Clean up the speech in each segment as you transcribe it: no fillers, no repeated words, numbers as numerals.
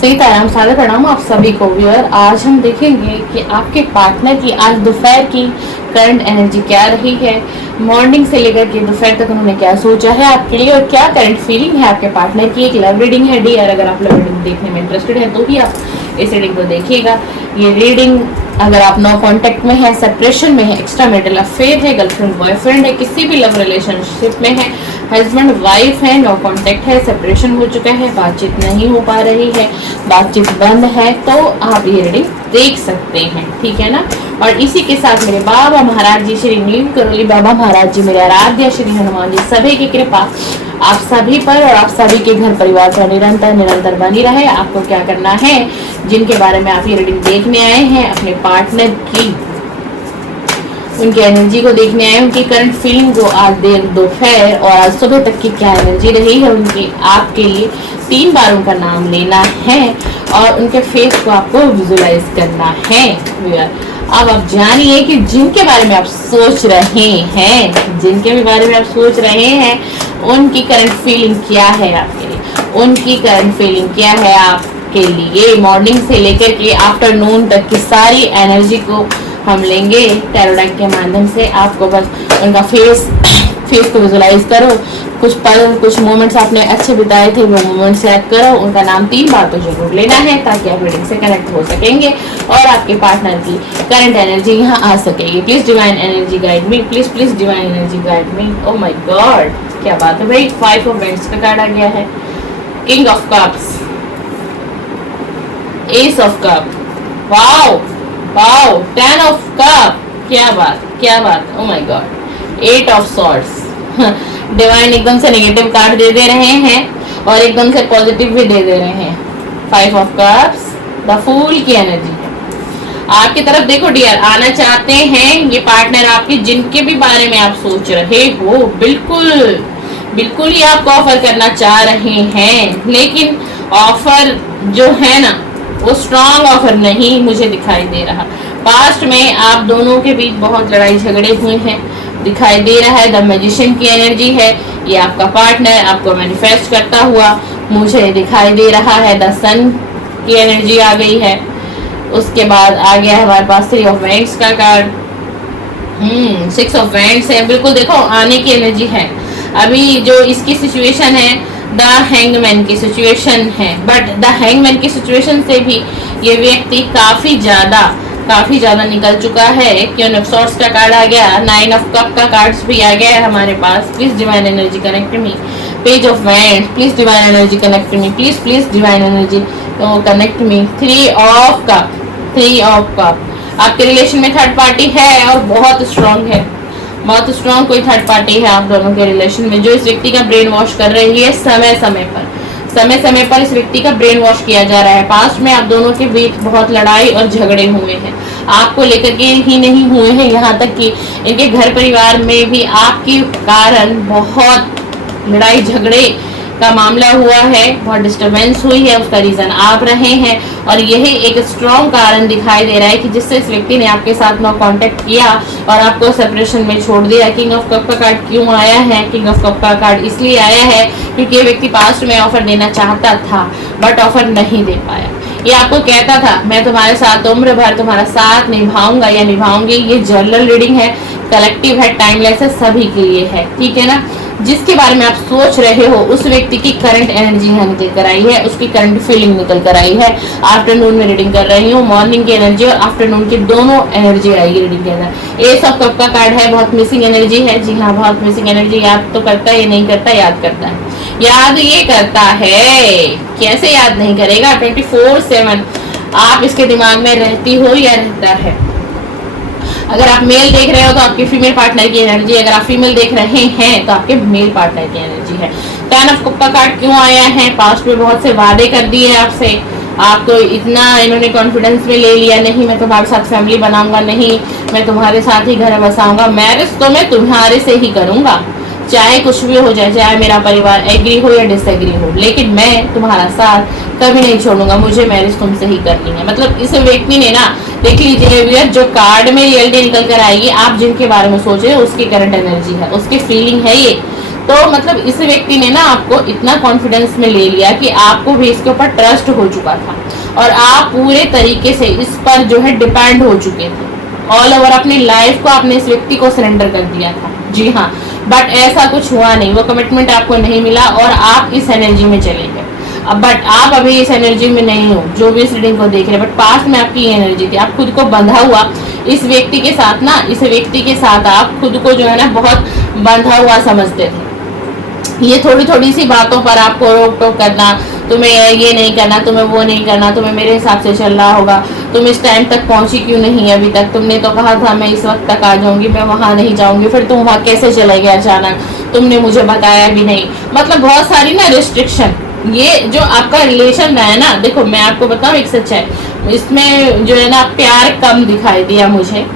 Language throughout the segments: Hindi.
सीताराम सादर प्रणाम आप सभी को व्यूअर। आज हम देखेंगे कि आपके पार्टनर की आज दोपहर की करंट एनर्जी क्या रही है, मॉर्निंग से लेकर के दोपहर तक उन्होंने क्या सोचा है आपके लिए और क्या करंट फीलिंग है आपके पार्टनर की। एक लव रीडिंग है डियर, अगर आप लव रीडिंग देखने में इंटरेस्टेड है तो ही आप इस रीडिंग को देखिएगा। ये रीडिंग अगर आप नो कांटेक्ट में है, सेपरेशन में है, एक्स्ट्रा मैरिटल अफेयर है, गर्लफ्रेंड बॉयफ्रेंड है, किसी भी लव रिलेशनशिप में है, हस्बैंड वाइफ है, नो कांटेक्ट है, सेपरेशन हो चुका है, बातचीत नहीं हो पा रही है, बातचीत बंद है, तो आप ये रीडिंग देख सकते हैं, ठीक है ना। और इसी के साथ मेरे बाबा महाराज जी श्री नीम करोली बाबा महाराज जी, मेरे आराध्य श्री हनुमान जी, सभी की कृपा आप सभी पर और आप सभी के घर परिवार पर निरंतर बनी रहे। आपको क्या करना है, जिनके बारे में आप ये रीडिंग देखने आए हैं, अपने पार्टनर की उनकी एनर्जी को देखने आए, उनकी करंट फीलिंग को आज देर दोपहर और आज सुबह तक की क्या एनर्जी रही है उनकी, आपके लिए 3 बार उनका नाम लेना है और उनके फेस को आपको विजुलाइज करना है। अब आप जानिए कि जिनके बारे में आप सोच रहे हैं, जिनके भी बारे में आप सोच रहे हैं, उनकी करंट फीलिंग क्या है आपके लिए, उनकी करंट फीलिंग क्या है आपके लिए। मॉर्निंग से लेकर के आफ्टरनून तक की सारी एनर्जी को हम लेंगे टैरो डेक के माध्यम से। आपको बस उनका फेस को विजुलाइज करो, कुछ पल कुछ मोमेंट्स आपने अच्छे बिताए थे वो मोमेंट्स याद करो, उनका नाम 3 बार तो जरूर लेना है ताकि आप रीडिंग से कनेक्ट हो सकेंगे और आपके पार्टनर की करंट एनर्जी यहाँ आ सकेगी। Please divine energy guide me, please divine energy guide me. Oh my God, क्या बात है भाई। 5 ऑफ वेंट्स का कार्ड आ गया है, king of cups, S of cup, wow wow, 10 of cup, क्या बात, oh my God, 8 of swords. Divine एकदम से नेगेटिव कार्ड दे रहे हैं और एकदम से पॉजिटिव भी दे रहे हैं। 5 ऑफ कप्स, द फूल की एनर्जी है आपकी तरफ। देखो डियर, आना चाहते हैं ये पार्टनर आपके, जिनके भी बारे में आप सोच रहे हो, बिल्कुल ही आपको ऑफर करना चाह रहे हैं, लेकिन ऑफर जो है ना वो स्ट्रॉन्ग ऑफर नहीं मुझे दिखाई दे रहा। पास्ट में आप दोनों के बीच बहुत लड़ाई झगड़े हुए हैं, दिखाई दे रहा है। द मैजिशियन की एनर्जी है, ये आपका पार्टनर आपको मैनिफेस्ट करता हुआ मुझे दिखाई दे रहा है। द सन की एनर्जी आ गई है, उसके बाद आ गया है हमारे पास 3 ऑफ वेंट्स का कार्ड, 6 ऑफ वेंट्स है। बिल्कुल देखो आने की एनर्जी है। अभी जो इसकी सिचुएशन है द हैंगमैन की सिचुएशन है, बट द हैंगमैन की सिचुएशन से भी ये व्यक्ति काफी ज्यादा निकल चुका है। क्यों ऑफ सॉर्ड्स का कार्ड आ गया, 9 ऑफ कप का कार्ड्स भी आ गया है हमारे पास। Please divine energy connect me. Page of wands, please divine energy connect me, please divine energy connect me. 3 of cup, आपके रिलेशन में थर्ड पार्टी है और बहुत स्ट्रांग है, बहुत स्ट्रांग कोई थर्ड पार्टी है आप दोनों के रिलेशन में, जो इस व्यक्ति का ब्रेन वॉश कर रही है। समय पर इस व्यक्ति का ब्रेन वॉश किया जा रहा है। पास्ट में आप दोनों के बीच बहुत लड़ाई और झगड़े हुए हैं, आपको लेकर के ही नहीं हुए हैं, यहाँ तक कि इनके घर परिवार में भी आपके कारण बहुत लड़ाई झगड़े का मामला हुआ है, बहुत डिस्टरबेंस हुई है, उसका रीजन आप रहे हैं और यही एक स्ट्रॉन्ग कारण दिखाई दे रहा है कि जिससे इस व्यक्ति ने आपके साथ नो कांटेक्ट किया और आपको सेपरेशन में छोड़ दिया। किंग ऑफ कप का कार्ड क्यों आया है? किंग ऑफ कप का कार्ड इसलिए आया है क्योंकि ये व्यक्ति पास्ट में ऑफर देना चाहता था बट ऑफर नहीं दे पाया। ये आपको कहता था मैं तुम्हारे साथ उम्र भर तुम्हारा साथ निभाऊंगा या निभाऊंगी। ये जनरल रीडिंग है, कलेक्टिव है, टाइमलेस है, सभी के लिए है, ठीक है ना। जिसके बारे में आप सोच रहे हो उस व्यक्ति की करंट एनर्जी यहाँ निकल कर आई है, उसकी करंट फीलिंग निकल कर आई है। आफ्टरनून में रीडिंग कर रही हूँ, मॉर्निंग की एनर्जी और आफ्टरनून की दोनों एनर्जी आएगी रीडिंग के अंदर। एस ऑफ कप का कार्ड है, बहुत मिसिंग एनर्जी है। जी हाँ, बहुत मिसिंग एनर्जी। याद तो करता है, ये नहीं करता, याद करता है। याद ये करता है, कैसे याद नहीं करेगा, 24/7 आप इसके दिमाग में रहती हो या रहता है। अगर आप मेल देख रहे हो तो आपके फीमेल पार्टनर की एनर्जी, अगर आप फीमेल देख रहे हैं तो आपके मेल पार्टनर की एनर्जी है। 10 ऑफ कप का कार्ड क्यों आया है? पास्ट में बहुत से वादे कर दिए आपसे, आपको इतना इन्होंने कॉन्फिडेंस में ले लिया, नहीं मैं तुम्हारे साथ फैमिली बनाऊंगा, नहीं मैं तुम्हारे साथ ही घर बसाऊंगा, मैरिज तो मैं तुम्हारे से ही करूंगा, चाहे कुछ भी हो जाए, चाहे मेरा परिवार एग्री हो या डिसएग्री हो, लेकिन मैं तुम्हारा साथ कभी नहीं छोड़ूंगा, मुझे मैरिज तुमसे ही करनी है। मतलब इस व्यक्ति ने ना, देख लीजिए जो कार्ड में रियलिटी निकल कर आएगी, आप जिनके बारे में सोच रहे हो उसकी करंट एनर्जी है, उसकी फीलिंग है ये तो मतलब इस व्यक्ति ने ना आपको इतना कॉन्फिडेंस में ले लिया कि आपको भी इसके ऊपर ट्रस्ट हो चुका था और आप पूरे तरीके से इस पर जो है डिपेंड हो चुके थे। ऑल ओवर अपनी लाइफ को आपने इस व्यक्ति को सरेंडर कर दिया था। जी हाँ, बट ऐसा कुछ हुआ नहीं, वो कमिटमेंट आपको नहीं मिला और आप इस एनर्जी में चले गए। अब बट आप अभी इस एनर्जी में नहीं हो, जो भी इस रीडिंग को देख रहे हैं, बट पास्ट में आपकी ये एनर्जी थी। आप खुद को बंधा हुआ इस व्यक्ति के साथ ना, इस व्यक्ति के साथ आप खुद को जो है ना बहुत बंधा हुआ समझते थे। ये थोड़ी थोड़ी सी बातों पर आपको रोक टोक करना, तुम्हें ये नहीं करना, तुम्हें वो नहीं करना, तुम्हें मेरे हिसाब से चलना होगा, तुम इस टाइम तक पहुंची क्यों नहीं अभी तक, तुमने तो कहा था मैं इस वक्त तक आ जाऊंगी, मैं वहां नहीं जाऊंगी, फिर तुम वहां कैसे चले गए अचानक, तुमने मुझे बताया भी नहीं। मतलब बहुत सारी ना रिस्ट्रिक्शन। ये जो आपका रिलेशन रहा है ना, देखो मैं आपको बताऊं एक सच्चाई, इसमें जो है ना प्यार कम दिखाई दिया मुझे।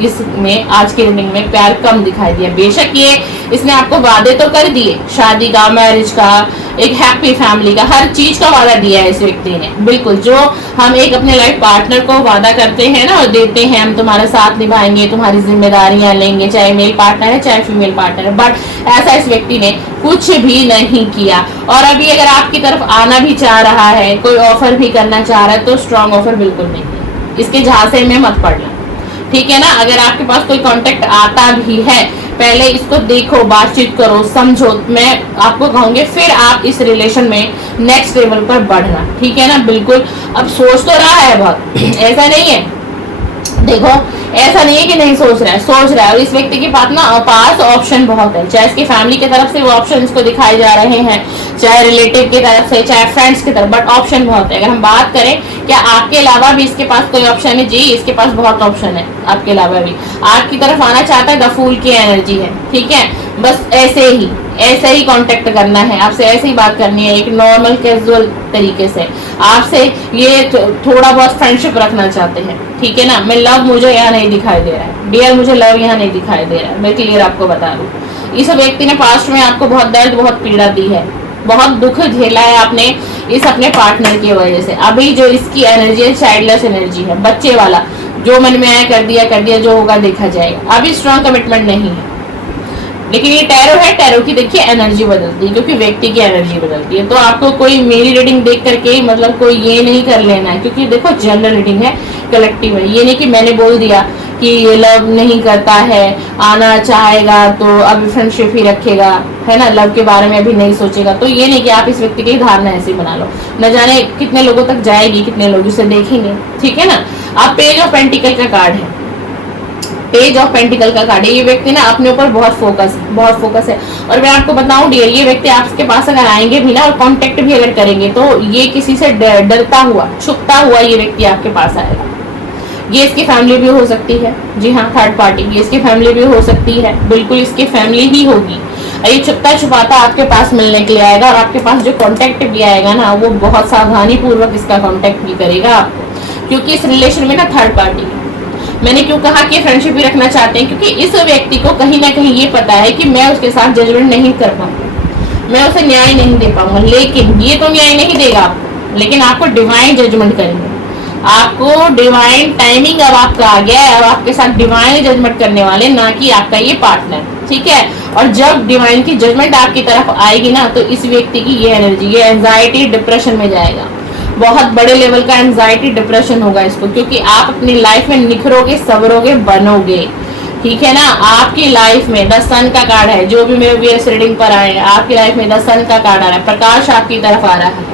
इसमें आज की रीडिंग में प्यार कम दिखाई दिया। बेशक ये इसने आपको वादे तो कर दिए, शादी का, मैरिज का, एक हैप्पी फैमिली का, हर चीज का वादा दिया है इस व्यक्ति ने। बिल्कुल जो हम एक अपने लाइफ पार्टनर को वादा करते हैं ना और देते हैं, हम तुम्हारा साथ निभाएंगे, तुम्हारी जिम्मेदारियां लेंगे, चाहे मेल पार्टनर है चाहे फीमेल पार्टनर है, बट ऐसा इस व्यक्ति ने कुछ भी नहीं किया। और अभी अगर आपकी तरफ आना भी चाह रहा है, कोई ऑफर भी करना चाह रहा है, तो स्ट्रांग ऑफर बिल्कुल नहीं है, इसके झांसे में मत पड़ना, ठीक है ना। अगर आपके पास कोई कांटेक्ट आता भी है, पहले इसको देखो, बातचीत करो, समझो, मैं आपको कहूंगी, फिर आप इस रिलेशन में नेक्स्ट लेवल पर बढ़ना, ठीक है ना। बिल्कुल अब सोच तो रहा है बहुत, ऐसा नहीं है, देखो ऐसा नहीं है कि नहीं सोच रहा है, सोच रहा है। और इस व्यक्ति के पास ना पास ऑप्शन बहुत है, चाहे इसकी फैमिली की तरफ से वो ऑप्शन इसको दिखाए जा रहे हैं, चाहे रिलेटिव की तरफ से, चाहे फ्रेंड्स की तरफ, बट ऑप्शन बहुत है। अगर हम बात करें क्या आपके अलावा भी इसके पास कोई ऑप्शन है, जी इसके पास बहुत ऑप्शन है, आपके अलावा भी आपकी तरफ आना चाहता है। द फूल की एनर्जी है, ठीक है। बस ऐसे ही कांटेक्ट करना है आपसे, ऐसे ही बात करनी है, एक नॉर्मल कैजुअल तरीके से आपसे ये थोड़ा बहुत फ्रेंडशिप रखना चाहते हैं, ठीक है ना। मैं लव मुझे यहाँ नहीं दिखाई दे रहा है, डियर मुझे लव यहाँ नहीं दिखाई दे रहा है, मैं क्लियर आपको बता दूं। इस व्यक्ति ने पास्ट में आपको बहुत दर्द, बहुत पीड़ा दी है, बहुत दुख झेला है आपने इस अपने पार्टनर की वजह से। अभी जो इसकी एनर्जी है चाइल्डलेस एनर्जी है, बच्चे वाला, जो मन में आया कर दिया, जो होगा देखा जाएगा। अभी स्ट्रॉन्ग कमिटमेंट नहीं है, लेकिन ये टैरो है, टैरो की देखिए एनर्जी बदलती है, क्योंकि व्यक्ति की एनर्जी बदलती है। तो आपको कोई मेरी रीडिंग देख करके मतलब कोई ये नहीं कर लेना है, क्योंकि देखो जनरल रीडिंग है, कलेक्टिव है। ये नहीं कि मैंने बोल दिया कि ये लव नहीं करता है, आना चाहेगा तो अभी फ्रेंडशिप ही रखेगा, है ना, लव के बारे में अभी नहीं सोचेगा। तो ये नहीं कि आप इस व्यक्ति की धारणा ऐसी बना लो, न जाने कितने लोगों तक जाएगी, कितने लोग इसे देखेंगे, ठीक है ना। आप पेज ऑफ पेंटिकल का कार्ड है, पेज ऑफ पेंटिकल का कार्ड है। ये व्यक्ति ना अपने ऊपर बहुत फोकस है। और मैं आपको बताऊं डियर, ये व्यक्ति आपके पास अगर आएंगे भी ना और कांटेक्ट भी अगर करेंगे, तो ये किसी से डरता हुआ, छुपता हुआ ये व्यक्ति आपके पास आएगा। ये इसकी फैमिली भी हो सकती है, जी हाँ, थर्ड पार्टी, ये इसकी फैमिली भी हो सकती है, बिल्कुल इसकी फैमिली ही होगी। ये छुपता छुपाता आपके पास मिलने के लिए आएगा, और आपके पास जो कांटेक्ट भी आएगा ना, वो बहुत सावधानी पूर्वक इसका कांटेक्ट भी करेगा आपको, क्योंकि इस रिलेशन में ना थर्ड पार्टी। मैंने क्यों कहा कि फ्रेंडशिप भी रखना चाहते हैं, क्योंकि इस व्यक्ति को कहीं ना कहीं ये पता है कि मैं उसके साथ जजमेंट नहीं कर पाऊंगा, मैं उसे न्याय नहीं दे पाऊंगा। लेकिन ये तो न्याय नहीं देगा आपको, लेकिन आपको डिवाइन जजमेंट करेंगे, आपको डिवाइन टाइमिंग अब आपका आ गया है, अब आपके साथ डिवाइन जजमेंट करने वाले, ना कि आपका ये पार्टनर, ठीक है। और जब डिवाइन की जजमेंट आपकी तरफ आएगी ना, तो इस व्यक्ति की ये एनर्जी, ये एंजाइटी डिप्रेशन में जाएगा, बहुत बड़े लेवल का एंजाइटी डिप्रेशन होगा इसको, क्योंकि आप अपनी लाइफ में निखरोगे, सवरोगे, बनोगे, ठीक है ना। आपकी लाइफ में द सन का कार्ड है, जो भी मेरे व्यूअर्स रीडिंग पर आए हैं, आपकी लाइफ में द सन का कार्ड आ रहा है, प्रकाश आपकी तरफ आ रहा है,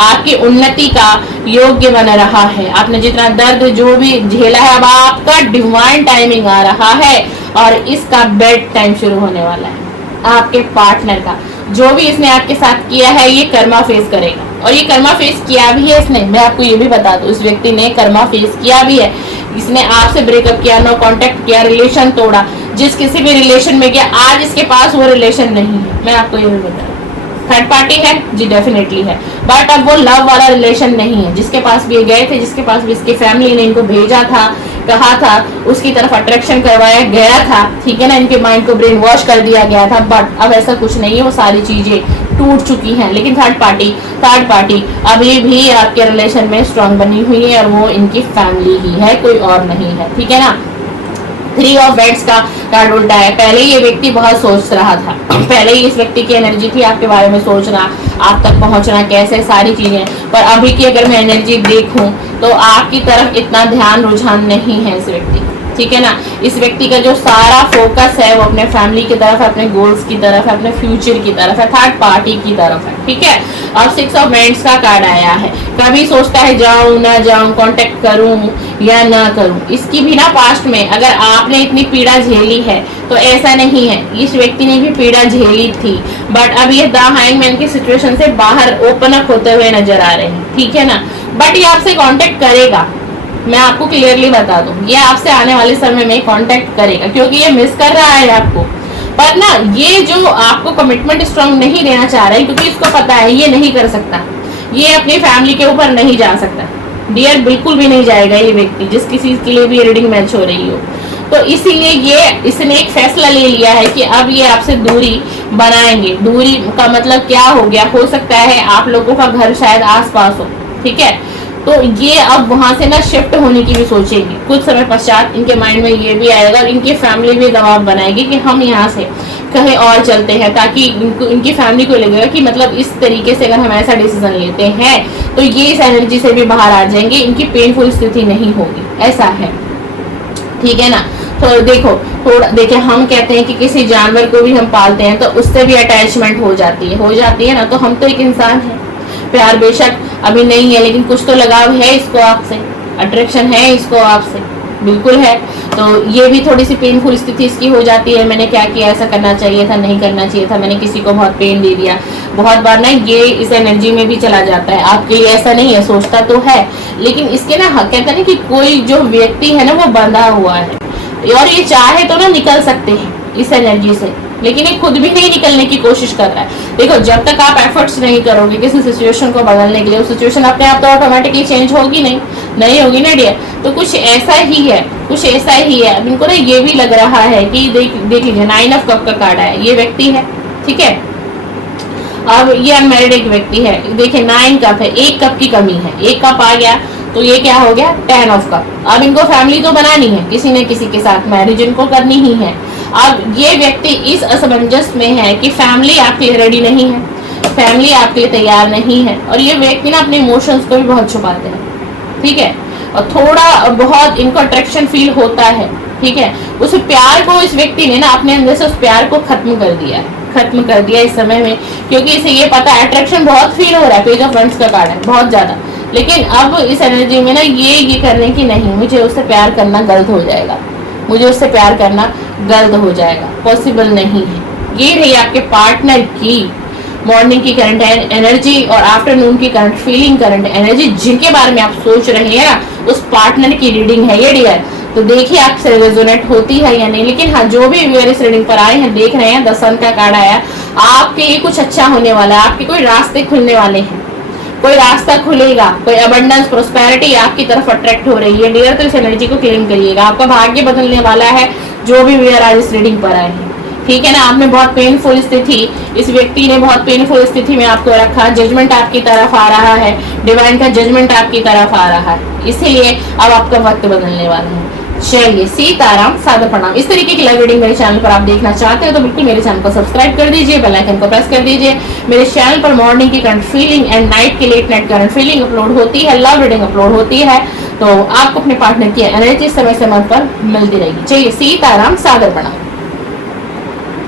आपकी उन्नति का योग्य बन रहा है। आपने जितना दर्द जो भी झेला है, अब आपका डिवाइन टाइमिंग आ रहा है, और इसका बेड टाइम शुरू होने वाला है। आपके पार्टनर का जो भी इसने आपके साथ किया है, ये कर्मा फेस करेगा, और ये कर्मा फेस किया भी है इसने। मैं आपको ये भी बता दूं, इस व्यक्ति ने कर्मा फेस किया भी है। इसने आपसे ब्रेकअप किया, नो कांटेक्ट किया, रिलेशन तोड़ा, जिस किसी भी रिलेशन में गया, आज इसके पास वो रिलेशन नहीं है। मैं आपको ये भी बता दूं, थर्ड पार्टी है जी, डेफिनेटली है, बट अब वो लव वाला रिलेशन नहीं है। जिसके पास भी गए थे, जिसके पास भी इसकी फैमिली ने इनको भेजा था, कहा था, उसकी तरफ अट्रैक्शन करवाया गया था, ठीक है ना, इनके माइंड को ब्रेन वॉश कर दिया गया था, बट अब ऐसा कुछ नहीं है, वो सारी चीजें टूट चुकी हैं। लेकिन थर्ड पार्टी अभी भी आपके रिलेशन में स्ट्रांग बनी हुई है, और वो इनकी फैमिली ही है, कोई और नहीं है, ठीक है ना। 3 ऑफ बेड्स का कार्ड उल्टा है। पहले ये व्यक्ति बहुत सोच रहा था, पहले ही इस व्यक्ति की एनर्जी थी आपके बारे में सोचना, आप तक पहुंचना, कैसे सारी चीजें। पर अभी की अगर मैं एनर्जी देखूं तो आपकी तरफ इतना ध्यान रुझान नहीं है इस व्यक्ति, ठीक है ना। इस व्यक्ति का जो सारा फोकस है वो अपने फैमिली की तरफ है, अपने गोल्स की तरफ है, अपने फ्यूचर की तरफ है, थर्ड पार्टी की तरफ है, ठीक है। अब 6 ऑफ वेंड्स का कार्ड आया है। कभी सोचता है जाऊं ना जाऊं, कांटेक्ट करूं या ना करूं। इसकी भी ना पास्ट में अगर आपने इतनी पीड़ा झेली है तो ऐसा नहीं है, इस व्यक्ति ने भी पीड़ा झेली थी, बट अब ये द हैंगमैन की सिचुएशन से बाहर ओपन अप होते हुए नजर आ रहे हैं, ठीक है ना। बट ये आपसे कांटेक्ट करेगा, मैं आपको क्लियरली बता दूं, ये आपसे आने वाले समय में कांटेक्ट करेगा, क्योंकि ये मिस कर रहा है आपको। पर ना ये जो आपको कमिटमेंट स्ट्रांग नहीं देना चाह रहा है, क्योंकि इसको पता है ये नहीं कर सकता, ये अपनी फैमिली के ऊपर नहीं जा सकता डियर, बिल्कुल भी नहीं जाएगा ये व्यक्ति, जिस किसी के लिए भी रीडिंग मैच हो रही हो। तो इसीलिए ये इसने एक फैसला ले लिया है कि अब ये आपसे दूरी बनाएंगे। दूरी का मतलब क्या हो गया, हो सकता है आप लोगों का घर शायद आसपास हो, ठीक है। तो ये अब वहां से ना शिफ्ट होने की भी सोचेंगे कुछ समय पश्चात। इनके माइंड में ये भी आएगा और इनकी फैमिली भी दबाव बनाएगी कि हम यहाँ से कहीं और चलते हैं, ताकि इनकी फैमिली को लगेगा कि मतलब इस तरीके से अगर हम ऐसा डिसीजन लेते हैं तो ये इस एनर्जी से भी बाहर आ जाएंगे, इनकी पेनफुल स्थिति नहीं होगी, ऐसा है, ठीक है ना। तो देखो थोड़ा देखिए, हम कहते हैं कि किसी जानवर को भी हम पालते हैं तो उससे भी अटैचमेंट हो जाती है ना। तो हम तो एक इंसान है, प्यार बेशक अभी नहीं है लेकिन कुछ तो लगाव है इसको आपसे, अट्रैक्शन है इसको आपसे, बिल्कुल है। तो ये भी थोड़ी सी पेनफुल स्थिति इसकी हो जाती है, मैंने क्या किया, ऐसा करना चाहिए था, नहीं करना चाहिए था, मैंने किसी को बहुत पेन दे दिया। बहुत बार ना ये इस एनर्जी में भी चला जाता है, आपके लिए ऐसा नहीं है, सोचता तो है लेकिन इसके ना कहते हैं ना कि कोई जो व्यक्ति है ना वो बंधा हुआ है, और ये चाहे तो ना निकल सकते हैं इस एनर्जी से, लेकिन ये खुद भी नहीं निकलने की कोशिश कर रहा है। देखो जब तक आप एफर्ट्स नहीं करोगे किसी सिचुएशन को बदलने के लिए, वो सिचुएशन अपने आप तो ऑटोमेटिकली चेंज होगी नहीं होगी ना डियर। तो कुछ ऐसा ही है, कुछ ऐसा ही है। अब इनको ना ये भी लग रहा है कि देख लीजिए 9 ऑफ कप का कार्ड है, ये व्यक्ति है, ठीक है। अब ये अनमैरिड एक व्यक्ति है, देखिए 9 कप है, 1 कप की कमी है, 1 कप आ गया तो ये क्या हो गया 10 ऑफ कप। अब इनको फैमिली तो बनानी है, किसी न किसी के साथ मैरिज इनको करनी ही है। अब ये व्यक्ति इस असमंजस में है कि फैमिली आपके लिए रेडी नहीं है, फैमिली आपके लिए तैयार नहीं है, और ये व्यक्ति ना अपने इमोशंस को भी बहुत छुपाते हैं, ठीक है। और थोड़ा बहुत इनको अट्रैक्शन फील होता है, ठीक है। उस प्यार को इस व्यक्ति ने ना अपने अंदर से उस प्यार को खत्म कर दिया इस समय में, क्योंकि इसे ये पता है अट्रैक्शन बहुत फील हो रहा है, पेज ऑफ वंड्स का कार्ड है बहुत ज्यादा। लेकिन अब इस एनर्जी में ना ये करने की नहीं, मुझे उससे प्यार करना गलत हो जाएगा, मुझे उससे प्यार करना गलत हो जाएगा, पॉसिबल नहीं है। ये रही आपके पार्टनर की मॉर्निंग की करंट एनर्जी और आफ्टरनून की करंट फीलिंग करंट एनर्जी, जिनके बारे में आप सोच रहे हैं ना, उस पार्टनर की रीडिंग है ये डियर। तो देखिए आपसे रेजोनेट होती है या नहीं। लेकिन हाँ, जो भी व्यूअर इस रीडिंग पर आए हैं, देख रहे हैं, द सन का कार्ड आया, आपके लिए कुछ अच्छा होने वाला है, आपके कोई रास्ते खुलने वाले हैं, कोई रास्ता खुलेगा, कोई अबंडेंस प्रोस्पेरिटी आपकी तरफ अट्रैक्ट हो रही है डियर। तो इस एनर्जी को क्लेम करिएगा, आपका भाग्य बदलने वाला है जो भी व्यूअर आज इस रीडिंग पर आए हैं, ठीक है ना। आपने बहुत पेनफुल स्थिति, इस व्यक्ति ने बहुत पेनफुल स्थिति में आपको रखा, जजमेंट आपकी तरफ आ रहा है, डिवाइन का जजमेंट आपकी तरफ आ रहा है, इसीलिए अब आपका वक्त बदलने वाला है। चलिए, सीताराम, सादर प्रणाम। इस तरीके की लाइव रीडिंग मेरे चैनल पर आप देखना चाहते हो तो बिल्कुल मेरे चैनल को सब्सक्राइब कर दीजिए, बेल आइकन को प्रेस कर दीजिए। मेरे चैनल पर मॉर्निंग की करंट फीलिंग एंड नाइट की late night current feeling upload होती है, लव रीडिंग अपलोड होती है, तो आपको अपने पार्टनर की एनर्जी समय समय पर मिलती रहेगी। चलिए, सीताराम, सादर प्रणाम।